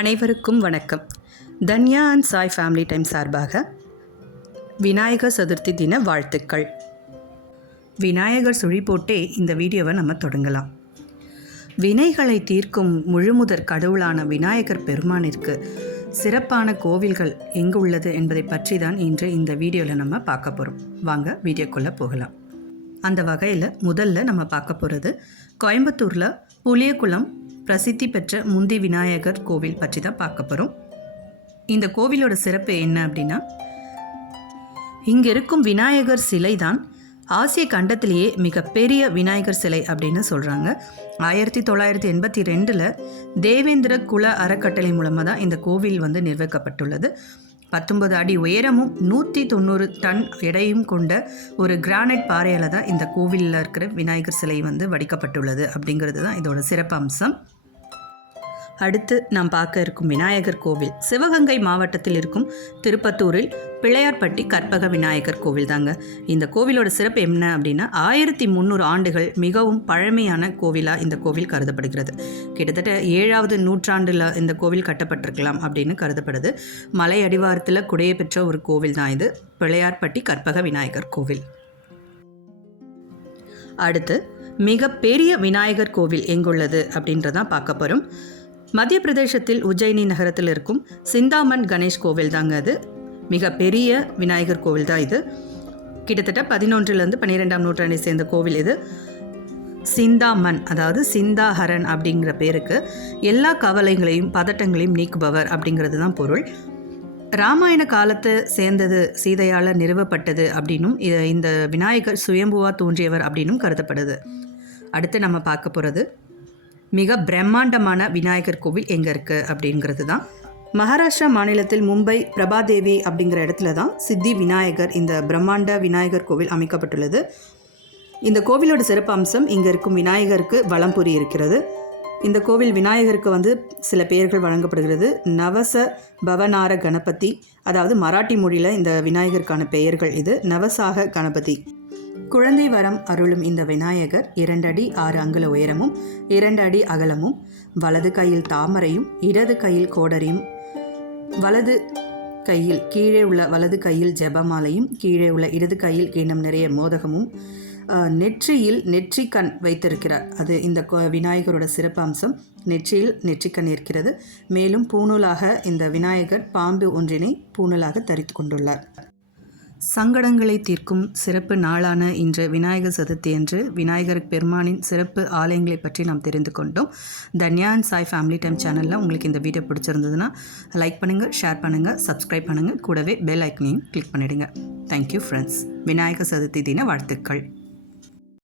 அனைவருக்கும் வணக்கம். Dhanya and Sai family time சார்பாக விநாயகர் சதுர்த்தி தின வாழ்த்துக்கள். விநாயகர் சுழி போட்டே இந்த வீடியோவை நம்ம தொடங்கலாம். வினைகளை தீர்க்கும் முழுமுதற் கடவுளான விநாயகர் பெருமானிற்கு சிறப்பான கோவில்கள் எங்கு உள்ளது என்பதை பற்றி தான் இன்று இந்த வீடியோவில் நம்ம பார்க்க போகிறோம். வாங்க வீடியோக்குள்ளே போகலாம். அந்த வகையில் முதல்ல நம்ம பார்க்க போகிறது கோயம்புத்தூரில் புளியகுளம் பிரசித்தி பெற்ற முந்தி விநாயகர் கோவில் பற்றி தான் பார்க்க போகிறோம். இந்த கோவிலோட சிறப்பு என்ன அப்படின்னா, இங்கே இருக்கும் விநாயகர் சிலை தான் ஆசிய கண்டத்திலேயே மிகப்பெரிய விநாயகர் சிலை அப்படின்னு சொல்கிறாங்க. 1982 தேவேந்திர குல அறக்கட்டளை மூலமாக தான் இந்த கோவில் நிர்வகிக்கப்பட்டுள்ளது. 19 அடி உயரமும் 190 டன் எடையும் கொண்ட ஒரு கிரானைட் பாறையால் தான் இந்த கோவிலில் இருக்கிற விநாயகர் சிலை வடிக்கப்பட்டுள்ளது அப்படிங்கிறது தான் இதோட சிறப்பு அம்சம். அடுத்து நாம் பார்க்க இருக்கும் விநாயகர் கோவில் சிவகங்கை மாவட்டத்தில் இருக்கும் திருப்பத்தூரில் பிள்ளையார்பட்டி கற்பக விநாயகர் கோவில் தாங்க. இந்த கோவிலோட சிறப்பு என்ன அப்படின்னா, 1300 ஆண்டுகள் மிகவும் பழமையான கோவிலாக இந்த கோவில் கருதப்படுகிறது. கிட்டத்தட்ட 7வது நூற்றாண்டில் இந்த கோவில் கட்டப்பட்டிருக்கலாம் அப்படின்னு கருதப்படுது. மலை அடிவாரத்தில் குடைய பெற்ற ஒரு கோவில் தான் இது, பிள்ளையார்பட்டி கற்பக விநாயகர் கோவில். அடுத்து மிக பெரிய விநாயகர் கோவில் எங்குள்ளது அப்படின்றதான் பார்க்க போகிறோம். மத்திய பிரதேசத்தில் உஜ்ஜயினி நகரத்தில் இருக்கும் சிந்தாமன் கணேஷ் கோவில் தாங்க அது. மிக பெரிய விநாயகர் கோவில் தான் இது. கிட்டத்தட்ட 11லேருந்து 12ஆம் நூற்றாண்டை சேர்ந்த கோவில் இது. சிந்தாமன், அதாவது சிந்தாஹரன் அப்படிங்கிற பேருக்கு எல்லா கவலைகளையும் பதட்டங்களையும் நீக்குபவர் அப்படிங்கிறது தான் பொருள். ராமாயண காலத்தை சேர்ந்தது, சீதையால் நிறுவப்பட்டது அப்படின்னும் இந்த விநாயகர் சுயம்புவா தோன்றியவர் அப்படின்னும் கருதப்படுது. அடுத்து நம்ம பார்க்க போகிறது மிக பிரம்மாண்டமான விநாயகர் கோவில் எங்கே இருக்குது அப்படிங்கிறது தான். மகாராஷ்டிரா மாநிலத்தில் மும்பை பிரபாதேவி அப்படிங்கிற இடத்துல தான் சித்தி விநாயகர், இந்த பிரம்மாண்ட விநாயகர் கோவில் அமைக்கப்பட்டுள்ளது. இந்த கோவிலோட சிறப்பு அம்சம், இங்கே இருக்கும் விநாயகருக்கு வலம்புரி இருக்கிறது. இந்த கோவில் விநாயகருக்கு சில பெயர்கள் வழங்கப்படுகிறது. நவச பவனார கணபதி, அதாவது மராட்டி மொழியில் இந்த விநாயகருக்கான பெயர்கள் இது. நவசாக கணபதி. குழந்தை வரம் அருளும் இந்த விநாயகர் 2 அடி 6 அங்குல உயரமும் 2 அடி அகலமும், வலது கையில் தாமரையும் இடது கையில் கோடரியும், வலது கையில் கீழே உள்ள வலது கையில் ஜெபமாலையும் கீழே உள்ள இடது கையில் கிண்ணம் நிறைய மோதகமும், நெற்றியில் நெற்றிக்கண் வைத்திருக்கிறார். அது இந்த விநாயகரோட சிறப்பு அம்சம். நெற்றியில் நெற்றிக்கண் இருக்கிறது. மேலும் பூணூலாக இந்த விநாயகர் பாம்பு ஒன்றினை பூணூலாக தரித்து கொண்டுள்ளார். சங்கடங்களை தீர்க்கும் சிறப்பு நாளான இன்று விநாயகர் சதுர்த்தி அன்று விநாயகர் பெருமானின் சிறப்பு ஆலயங்களை பற்றி நாம் தெரிந்து கொண்டோம். Dhanya and Sai family time சேனலில் உங்களுக்கு இந்த வீடியோ பிடிச்சிருந்ததுன்னா லைக் பண்ணுங்கள், ஷேர் பண்ணுங்கள், சப்ஸ்கிரைப் பண்ணுங்கள், கூடவே பெல் ஐக்கனையும் கிளிக் பண்ணிவிடுங்க. Thank you friends. விநாயகர் சதுர்த்தி தின வாழ்த்துக்கள்.